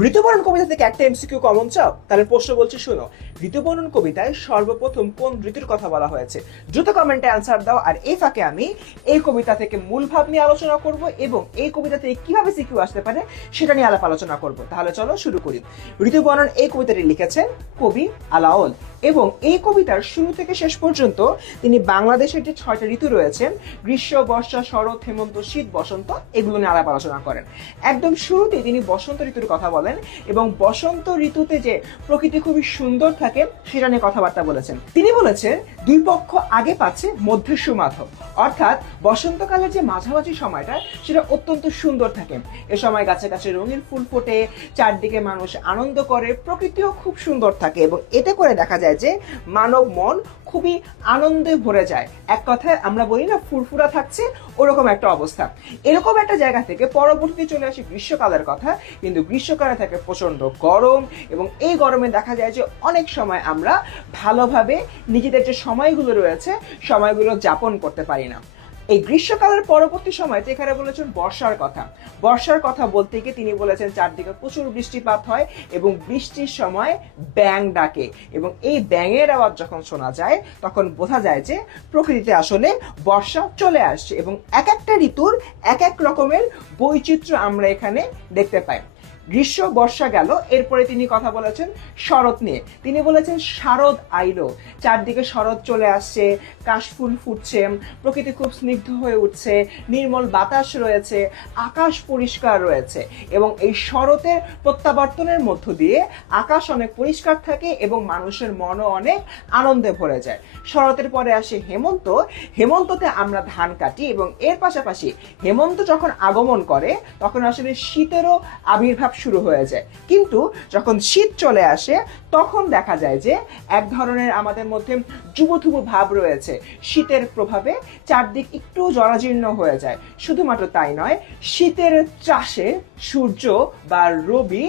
ঋতুবরণ কবিতা থেকে একটা MCQ common চাও? তাহলে প্রশ্ন বলছি শোনো। ঋতুবরণ কবিতায় সর্বপ্রথম কোন ঋতুর কথা বলা হয়েছে? দ্রুত কমেন্টে অ্যান্সার দাও। আর এই ফাঁকে আমি এই কবিতা থেকে মূল ভাব নিয়ে আলোচনা করব এবং এই কবিতা থেকে কিভাবে সিকিউ আসতে পারে সেটা নিয়ে আলাপ আলোচনা করব। তাহলে চলো শুরু করি। ঋতুবরণ এই কবিতাটি লিখেছেন কবি আলাওল এবং এই কবিতার শুরু থেকে শেষ পর্যন্ত তিনি বাংলাদেশের যে 6টা ঋতু রয়েছে, গ্রীষ্ম, বর্ষা, শরৎ, হেমন্ত, শীত, বসন্ত, এগুলো নিয়ে আলাপ আলোচনা করেন। একদম শুরুতে তিনি বসন্ত ঋতুর কথা বলেন এবং বসন্ত ঋতুতে যে প্রকৃতি খুবই সুন্দর থাকে সেটা নিয়ে কথাবার্তা বলেছেন। তিনি বলেছেন দুই পক্ষ আগে পাচ্ছে মধ্যে সুমাধব, অর্থাৎ বসন্তকালের যে মাঝামাঝি সময়টা সেটা অত্যন্ত সুন্দর থাকে। এ সময় গাছে গাছে রঙিন ফুল ফোটে, চারদিকে মানুষ আনন্দ করে, প্রকৃতিও খুব সুন্দর থাকে এবং এতে করে দেখা যায় যে মানব মন খুবই আনন্দে ভরে যায়। এক কথায় আমরা বলি না ফুরফুরা থাকছে, ওরকম একটা অবস্থা। এরকম একটা জায়গা থেকে পরবর্তীতে চলে আসে গ্রীষ্মকালের কথা, কিন্তু গ্রীষ্মকালে থাকে প্রচন্ড গরম এবং এই গরমে দেখা যায় যে অনেক সময় আমরা ভালোভাবে নিজেদের যে সময়গুলো রয়েছে সময়গুলো যাপন করতে পারি না। এই গ্রীষ্মকালের পরবর্তী সময়তে এখানে বলেছেন বর্ষার কথা। বর্ষার কথা বলতে গিয়ে তিনি বলেছেন চারদিকে প্রচুর বৃষ্টিপাত হয় এবং বৃষ্টির সময় ব্যাঙ ডাকে এবং এই ব্যাঙের আওয়াজ যখন শোনা যায় তখন বোঝা যায় যে প্রকৃতিতে আসলে বর্ষা চলে আসছে এবং এক একটা ঋতুর এক এক রকমের বৈচিত্র্য আমরা এখানে দেখতে পাই। গ্রীষ্ম বর্ষা গেল, এরপরে তিনি কথা বলেছেন শরৎ নিয়ে। তিনি বলেছেন শারদ আইলো, চারদিকে শরৎ চলে আসছে, কাশফুল ফুটছে, প্রকৃতি খুব স্নিগ্ধ হয়ে উঠছে, নির্মল বাতাস রয়েছে, আকাশ পরিষ্কার রয়েছে এবং এই শরতের প্রত্যাবর্তনের মধ্য দিয়ে আকাশ অনেক পরিষ্কার থাকে এবং মানুষের মনও অনেক আনন্দে ভরে যায়। শরতের পরে আসে হেমন্ত। হেমন্ততে আমরা ধান কাটি এবং এর পাশাপাশি হেমন্ত যখন আগমন করে তখন আসলে শীতেরও আবির্ভাব শুরু হয়ে যায়। কিন্তু যখন শীত চলে আসে তখন দেখা যায় যে এক ধরনের আমাদের মধ্যে যুবথুবু ভাব রয়েছে। শীতের প্রভাবে চারদিক একটু জরাজীর্ণ হয়ে যায়। শুধুমাত্র তাই নয়, শীতের ত্রাসে সূর্য বা রবি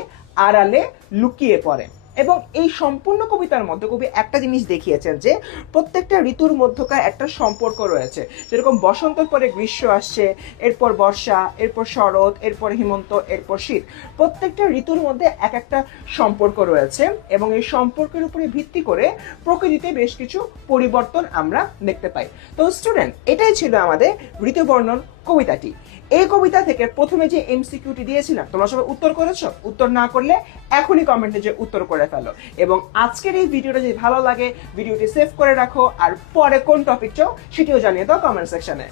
আড়ালে লুকিয়ে পড়ে এবং এই সম্পূর্ণ কবিতার মধ্যে কবি একটা জিনিস দেখিয়েছেন যে প্রত্যেকটা ঋতুর মধ্যকার একটা সম্পর্ক রয়েছে। যেরকম বসন্তের পরে গ্রীষ্ম আসছে, এরপর বর্ষা, এরপর শরৎ, এরপর হেমন্ত, এরপর শীত। প্রত্যেকটা ঋতুর মধ্যে এক একটা সম্পর্ক রয়েছে এবং এই সম্পর্কের উপরে ভিত্তি করে প্রকৃতিতে বেশ কিছু পরিবর্তন আমরা দেখতে পাই। তো স্টুডেন্ট, এটাই ছিল আমাদের ঋতুবর্ণন কবিতাটি। এই কবিতা থেকে প্রথমে যে এমসিকিউটি দিয়েছিলাম তোমরা সবাই উত্তর করেছো? উত্তর না করলে এখনই কমেন্টে যে উত্তর করে ফেলো এবং আজকের এই ভিডিওটা যদি ভালো লাগে ভিডিওটি সেভ করে রাখো আর পরে কোন টপিক চাও সেটিও জানিয়ে দাও কমেন্ট সেকশনে।